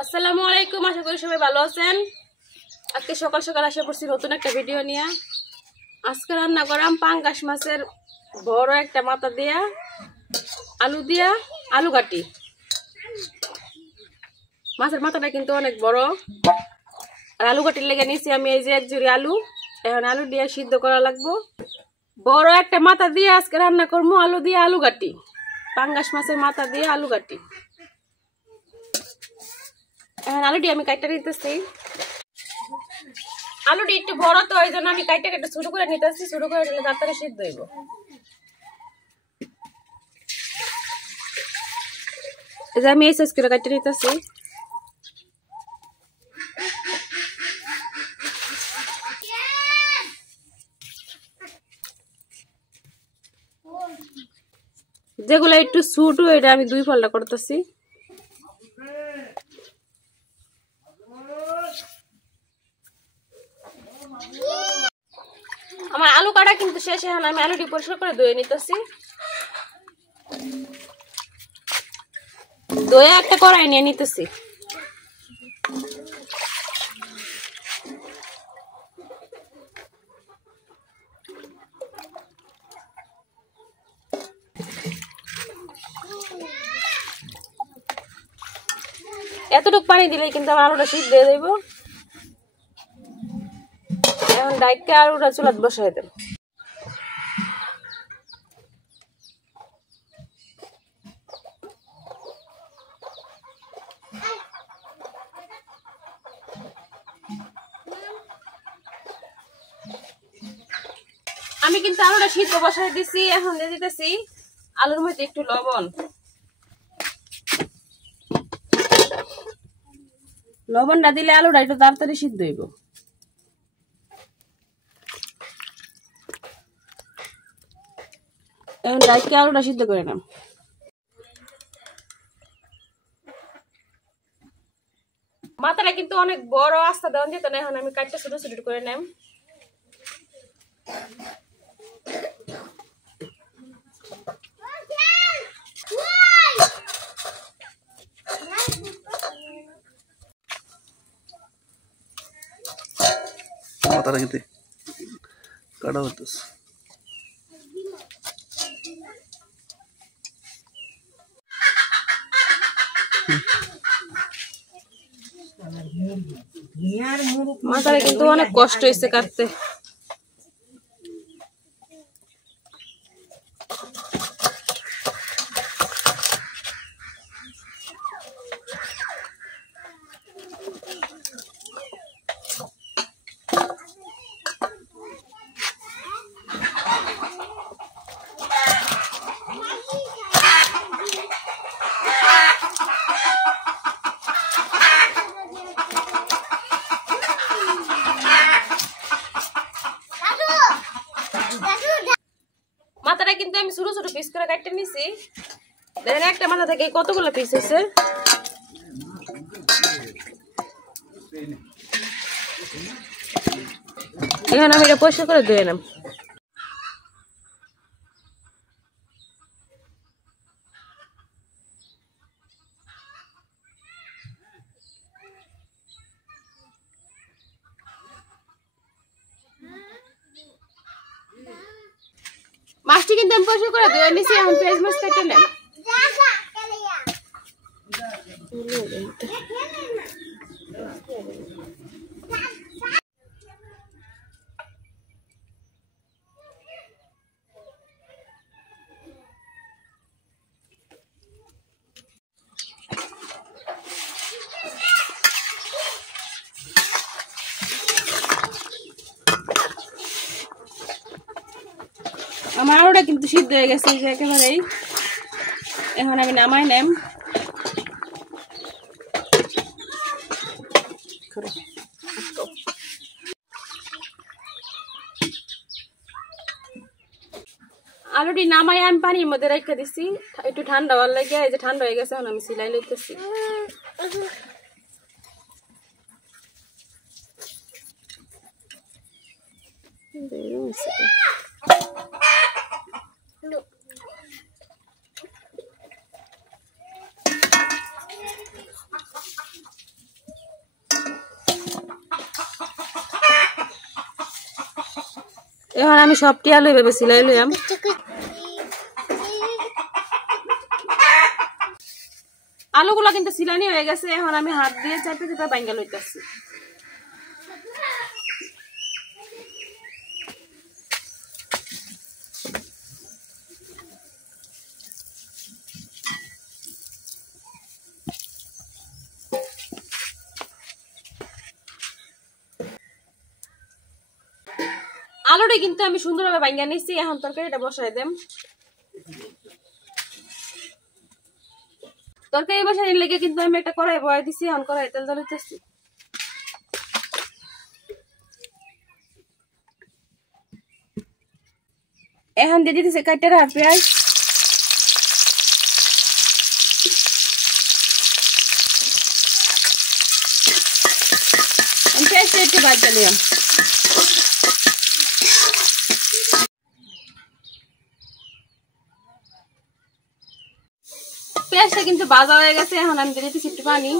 আসসালামু আলাইকুম, আশা করি সবাই ভালো আছেন। আজকে সকাল সকাল আসা পড়ছি নতুন একটা ভিডিও নিয়ে। আজকে রান্না করাম পাঙ্গাস মাছের বড় একটা মাথা দিয়া আলু কাটি। মাছের মাথাটা কিন্তু অনেক বড়, আর আলু কাটির লেগে নিয়েছি আমি এই যে এক ঝুড়ি আলু। এখন আলু দিয়ে সিদ্ধ করা লাগবো। বড় একটা মাথা দিয়ে আজকে রান্না করবো আলু দিয়ে আলু কাটি, পাঙ্গাস মাছের মাথা দিয়ে আলু কাটি। এখন আলুটি আমি কাটতে নিতেছি। আলুটি একটু বড় তো ওই জন্য আমি কাটতে কাটতে ছোট করে নিতেছি, ছোট করে নিলে তাড়াতাড়ি সিদ্ধ হইব। এই যে আমি এই সাইজ করে কাটতে নিতেছি। যেগুলো একটু ছোট এটা আমি দুই ফাল্টা করতেছি। আমার আলু কাটা কিন্তু শেষ। এখন আমি আলুটি পরিষ্কার করে ধুয়ে নিতেছি। ধুয়ে একটা কড়াই নিয়ে নিতেছি। এতটুকু পানি দিলেই কিন্তু আমার আলুটা সিদ্ধ দিয়ে দেব। এখন ডাইকে আলুটা চুলাত বসাই দেব। আমি কিন্তু আলুটা সিদ্ধ বসাই দিছি। এখন দিয়ে দিতেছি আলুর মধ্যে একটু লবণ। লবণটা দিলে আলুটা একটু তাড়াতাড়ি সিদ্ধ হইব। এখন ডাইকে আলুটা সিদ্ধ করে নাম। মাথাটা কিন্তু অনেক বড়, আস্তে দেওয়া যেত না। এখন আমি কাটটা ছোট ছোট করে নেম। মাথাটা কিন্তু কাটা হইতেছে। মাথাটা কিন্তু অনেক কষ্ট হয়েছে কাটতে। মাথাটা কিন্তু আমি ছোট ছোট পিস করে কাটতে নিছি। দেখেন একটা মাথা থেকে কতগুলো পিস হয়েছে। এখন আমি এটা পরিষ্কার করে ধুয়ে নেব। মাছটি কিন্তু আমি পরিষ্কার করে ধুয়ে নিছি। এখন পেঁয়াজ মাছ কেটে নেব। আমার আলুটা কিন্তু সিদ্ধ হয়ে গেছে যে একেবারেই। এখন আমি নামাই নেম। আলুটি নামাই আমি পানির মধ্যে রেখে দিছি একটু ঠান্ডা হওয়ার লাগে। এই যে ঠান্ডা হয়ে গেছে। এখন আমি সিলাই লইতেছি। এখন আমি সবটি আলু এভাবে সিলাই লইলাম। আলুগুলো কিন্তু সিলানি হয়ে গেছে, এখন আমি হাত দিয়ে চাপে চাপে ভাঙ্গা লইতেছি। আলুটা কিন্তু আমি সুন্দরভাবে ভাঙ্গা নিচ্ছি, এখন তরকারিটা বসাই দেম। তরকারি বসানোর লেগে কিন্তু আমি একটা কড়াই বসাই দিছি, এখন কড়াই তেল জ্বালাইতেছি। এখন দিয়ে দিতেছি কাইটা রাখা পেঁয়াজ। পেঁয়াজটা একটু ভাজা নিলাম। পেঁয়াজটা কিন্তু ভাজা হয়ে গেছে, এখন আমি দিয়ে দিতেছি একটু পানি।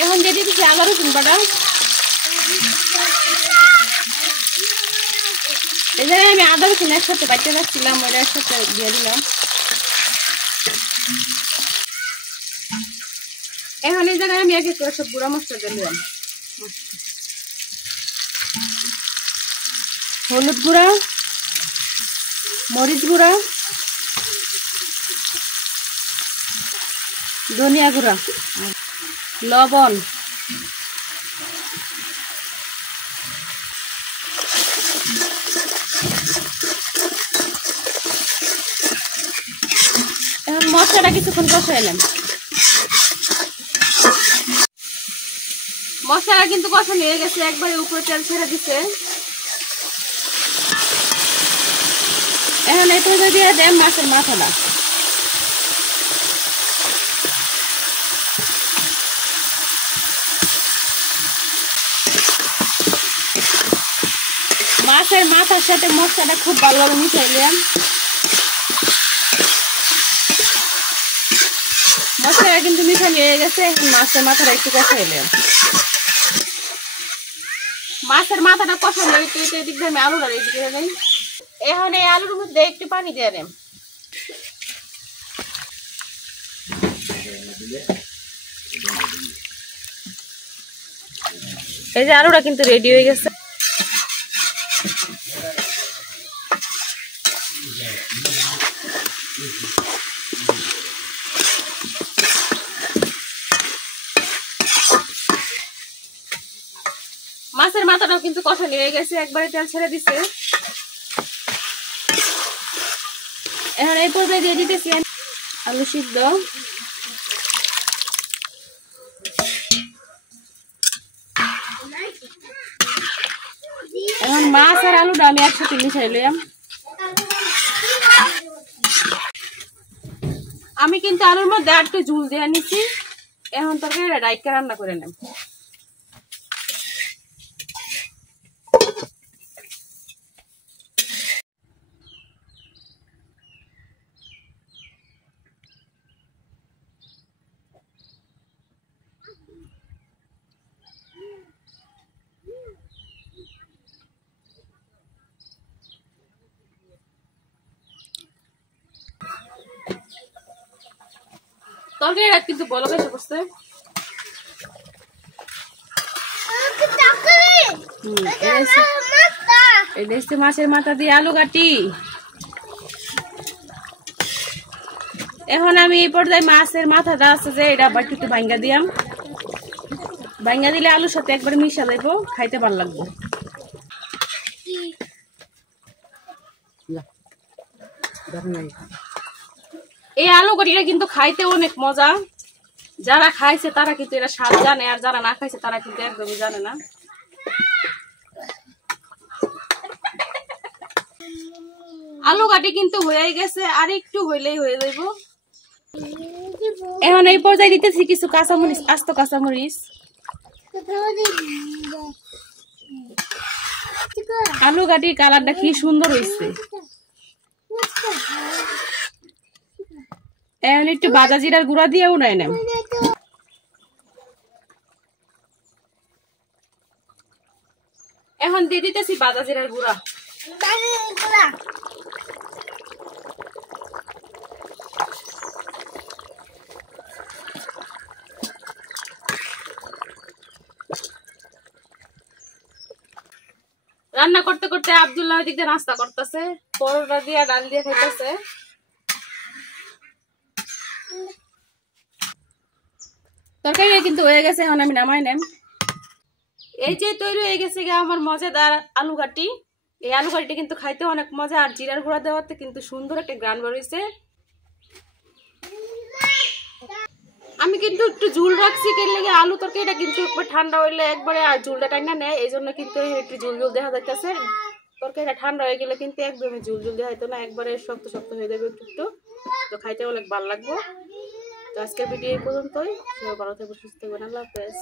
এখন দিয়ে দিতেছি আদা রসুন বাটা। এই জায়গায় আমি আদা রসুন একসাথে বাটতে রাখছিলাম, ওইটা একসাথে দিয়ে দিলাম। এখন এই জায়গায় আমি এক এক করে সব গুঁড়া মশলা দিয়ে দিলাম। হলুদ গুঁড়া, মরিচ গুঁড়া, ধনিয়া গুঁড়া, লবণ, এখন মশলাটা কিছুক্ষণ কষাইলাম। মশলাটা কিন্তু কষানো হয়ে গেছে, একবারে উপরে তেল ছেড়ে দিছে। এখন এই তরকারি দিয়ে দেন মাছের মাথাটা। মাছের মাথার সাথে মশলাটা খুব ভালোভাবে মিশাইলাম। মশলাটা কিন্তু মিশানো হয়ে গেছে, মাছের মাথাটা একটু কষাইলাম। মাছের মাথাটা কষানো এদিক দিয়ে আমি আলুটা রেডি করে নেই। এখন এই আলুর মধ্যে একটু পানি দিয়ে নেব। এই যে আলুটা কিন্তু রেডি হয়ে গেছে। মাছের মাথাটাও কিন্তু কষানো হয়ে গেছে, একবারে তেল ছেড়ে দিছে। এখন এই পর্যায়ে দিয়ে দিতেছি আলু সিদ্ধ। এখন মাছ আর আলুটা আমি একসাথে মিশাই লইলাম। আমি কিন্তু আলুর মধ্যে আর একটু ঝুল দিয়ে নিচ্ছি। এখন তরকারিটা ডাইকা রান্না করে নেব। তরকারিটা কিন্তু বলক এসে পড়ছে। মাছের মাথা দিয়ে আলু কাটি। এখন আমি এই পর্যায়ে মাছের মাথাটা আছে যে এটা একটু ভাঙ্গা দিলাম। ভাঙ্গা দিলে আলুর সাথে একবার মিশা যাইব, খাইতে ভালো লাগবে। এই আলু কাটিটা কিন্তু খাইতে অনেক মজা। যারা খাইছে তারা কিন্তু এটা স্বাদ জানে, আর যারা না খাইছে তারা কিন্তু একদমই জানে না। আলু কাটি কিন্তু হয়ে গেছে, আর একটু হইলেই হয়ে যাইব। এখন এই পর্যায়ে দিতেছি কিছু কাঁচামরিচ, আস্ত কাঁচামরিচ। আলু কাটির কালারটা কি সুন্দর হয়েছে। এখন একটু ভাজা জিরার গুঁড়া দিয়ে উনাই নেন। এখন দিয়ে দিতেছি ভাজা জিরার গুঁড়া। রান্না করতে করতে আব্দুল্লাহ ওইদিক দিয়ে নাস্তা করতেছে, পরোটা দিয়ে ডাল দিয়ে খাইতেছে। তরকারি কিন্তু হয়ে গেছে, এখন আমি নামাই নেন। এই যে তৈরি হয়ে গেছে আমার মজাদার আলু ঘাটি। এই আলু ঘাটিটা কিন্তু খাইতে অনেক মজা, আর জিরার গুঁড়া দেওয়াতে কিন্তু সুন্দর একটা গ্রান বেরোইছে। আমি কিন্তু একটু ঝুল রাখছি, কেন লাগে আলু তরকারিটা কিন্তু একবার ঠান্ডা হইলে একবারে আর ঝুলটা টাইনা নেয়, এই জন্য কিন্তু একটু ঝুল ঝুল দেখা যাইতেছে। তরকারিটা ঠান্ডা হয়ে গেলে কিন্তু একদমই ঝুল ঝুল দেখা যেত না, একবারে শক্ত শক্ত হয়ে যাবে একটু একটু, তো খাইতে অনেক ভালো লাগবে। তো আজকের ভিডিও এই পর্যন্তই। সবাই ভালো থাকবে, সুস্থ থাকবেন, আল্লাহ হাফেজ।